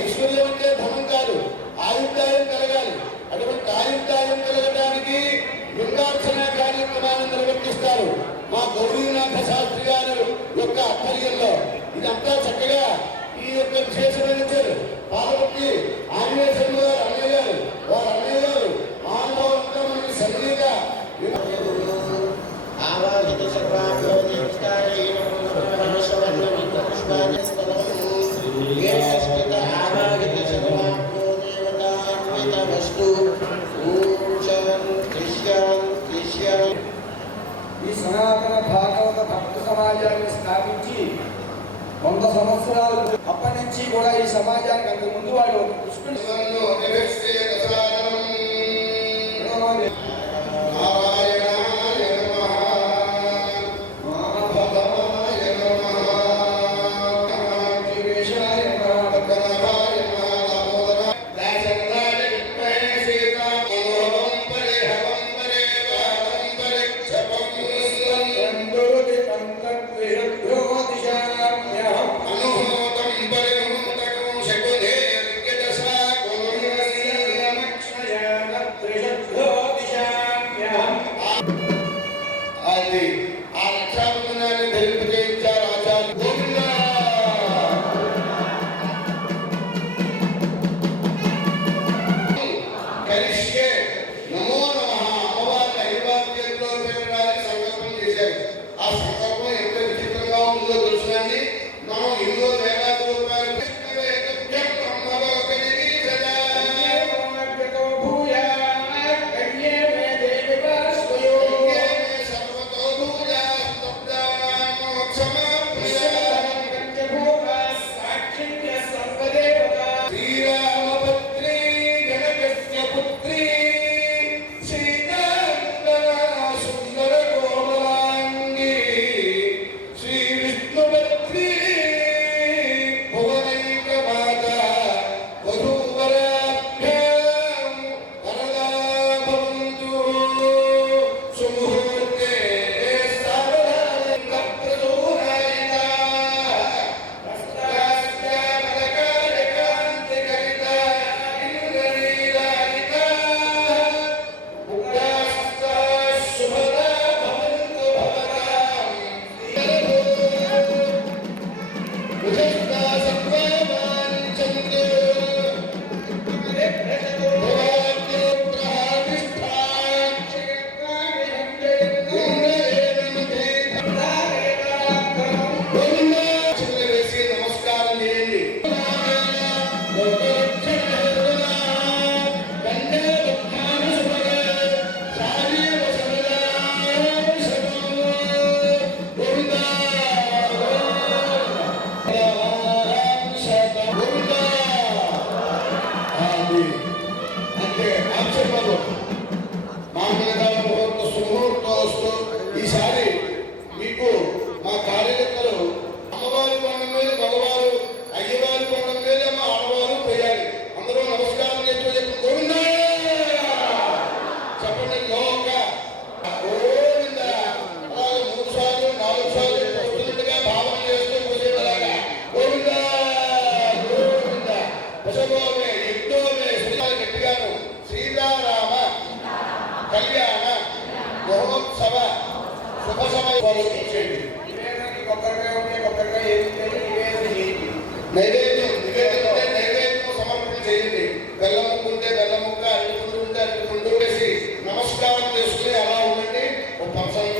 ఐశ్వర్యం అంటే ధనం కాదు, ఆయుర్దాయం కలగాలి. అటువంటి ఆయుర్దాయం కలగడానికి లింగార్చన కార్యక్రమాన్ని నిర్వర్తిస్తారు మా గౌరీనాథ శాస్త్రి గారు యొక్క ఆధ్వర్యంలో. ఇదంతా చక్కగా ఈ యొక్క విశేషమైన పాల్గొట్టి ఆంజనేయ గారు అన్నయ్య గారు వారు అన్నయ్య గారు మానవులంతా మనకి సరిగా ఈ సనాతన భాగవత భక్త సమాజాన్ని స్థాపించి 100 సంవత్సరాలు అప్పటి నుంచి కూడా ఈ సమాజానికి అంతకు ముందు వాళ్ళు కృష్ణుడు నైవేద్యం సమర్పణ చేయండి. బెల్లం ముక్క ఉంటే బెల్లం ముక్క, అరటిపండు ఉంటే అరటిపండు వేసి నమస్కారం చేసుకుని అలా ఉండండి. ఒక పంచాంగ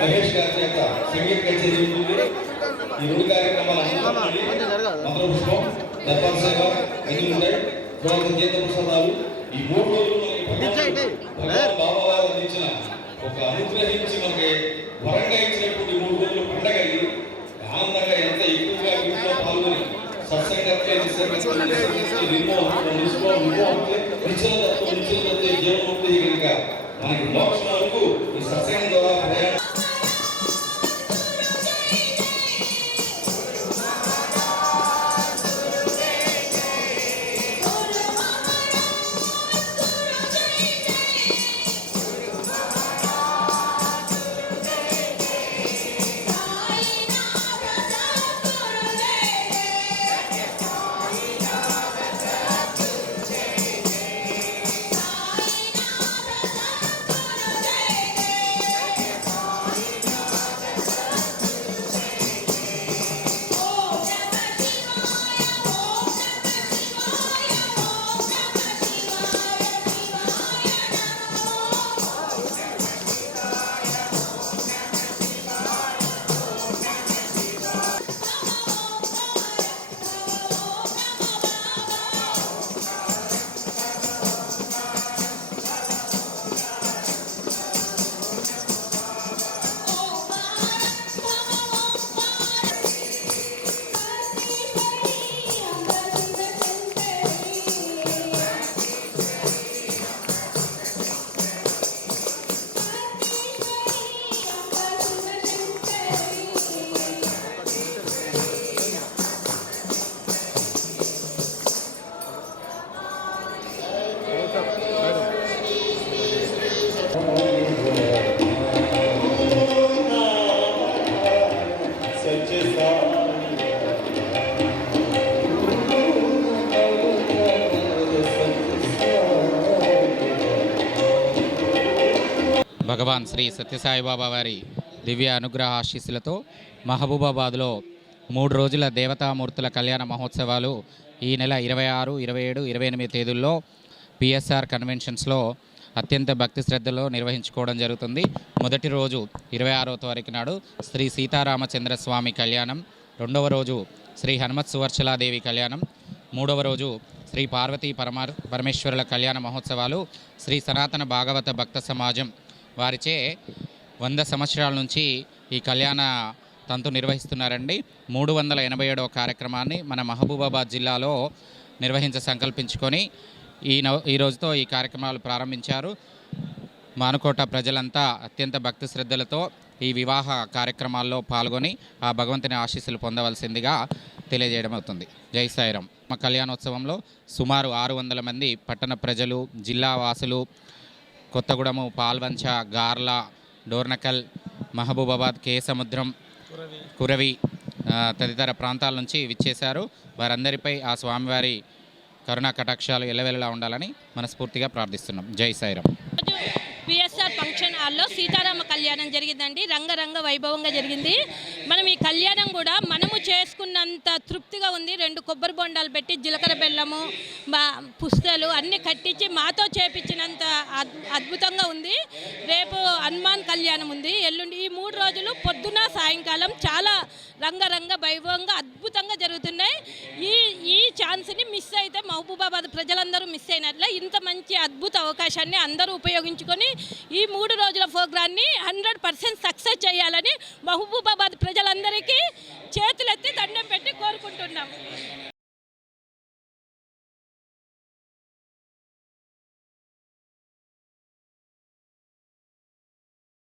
మహేష్ గారి చేత సంగీత కచేరీ ఉంటుంది. ఈ రెండు కార్యక్రమాలు మంత్రపుష్పం, దర్బార్ సేవ అన్ని ఉంటాయి. తర్వాత తీర్థ ప్రసాదాలు. ఈ 3 రోజులు భగవాన్ బాబావారు అందించిన ఒక అనుగ్రహించి మనకి వరంగా ఇచ్చినటువంటి 3 రోజులు పండగ ఇది. ఆనందంగా ఎంత ఎక్కువగా వీటిలో పాల్గొని సత్సంగత్తే జీవనముక్తి కనుక మనకి మోక్షం వరకు ఈ సత్సంగం ద్వారా ప్రయాణం. భగవాన్ శ్రీ సత్యసాయిబాబా వారి దివ్య అనుగ్రహ ఆశీస్సులతో మహబూబాబాద్లో 3 రోజుల దేవతామూర్తుల కళ్యాణ మహోత్సవాలు ఈ నెల 26, 27, 28 తేదీల్లో పిఎస్ఆర్ కన్వెన్షన్స్లో అత్యంత భక్తి శ్రద్ధలో నిర్వహించుకోవడం జరుగుతుంది. మొదటి రోజు 26వ తారీఖు నాడు శ్రీ సీతారామచంద్ర స్వామి కళ్యాణం, 2వ రోజు శ్రీ హనుమత్ సువర్చలాదేవి కళ్యాణం, 3వ రోజు శ్రీ పార్వతీ పరమేశ్వరుల కళ్యాణ మహోత్సవాలు శ్రీ సనాతన భాగవత భక్త సమాజం వారిచే 100 సంవత్సరాల నుంచి ఈ కళ్యాణ తంతు నిర్వహిస్తున్నారండి. 387వ కార్యక్రమాన్ని మన మహబూబాబాద్ జిల్లాలో సంకల్పించుకొని ఈ రోజుతో ఈ కార్యక్రమాలు ప్రారంభించారు. మానుకోట ప్రజలంతా అత్యంత భక్తి శ్రద్ధలతో ఈ వివాహ కార్యక్రమాల్లో పాల్గొని ఆ భగవంతుని ఆశీస్సులు పొందవలసిందిగా తెలియజేయడం అవుతుంది. జై సాయిరాం. మా కళ్యాణోత్సవంలో సుమారు 600 మంది పట్టణ ప్రజలు, జిల్లా వాసులు, కొత్తగూడెము, పాల్వంచ, గార్ల, డోర్నకల్, మహబూబాబాద్, కేసముద్రం, కురవి తదితర ప్రాంతాల నుంచి విచ్చేశారు. వారందరిపై ఆ స్వామివారి కరుణా కటాక్షాలు ఎల్లవెల్లలా ఉండాలని మనస్ఫూర్తిగా ప్రార్థిస్తున్నాం. జై సాయిరాం. పిఎస్ఆర్ ఫంక్షన్ హాల్లో సీతారామ కళ్యాణం జరిగిందండి. రంగరంగ వైభవంగా జరిగింది. మనం ఈ కళ్యాణం కూడా మనము చేసుకున్నంత తృప్తిగా ఉంది. 2 కొబ్బరి బొండాలు పెట్టి జీలకర్ర బెల్లము, పుస్తలు అన్నీ కట్టించి మాతో చేపించినంత అద్భుతంగా ఉంది. రేపు హనుమాన్ కళ్యాణం ఉంది, ఎల్లుండి. ఈ 3 రోజులు పొద్దున సాయంకాలం చాలా రంగరంగ వైభవంగా అద్భుతంగా జరుగుతున్నాయి. ఈ ఛాన్స్ని మిస్ అయితే మహబూబాబాద్ ప్రజలందరూ మిస్ అయినట్లే. ఇంత మంచి అద్భుత అవకాశాన్ని అందరూ ఉపయోగించుకొని ఈ 3 రోజుల ప్రోగ్రాన్ని 100% సక్సెస్ చేయాలని మహబూబాబాద్ ప్రజలందరికీ చేతులెత్తి దండం పెట్టి కోరుకుంటున్నాం.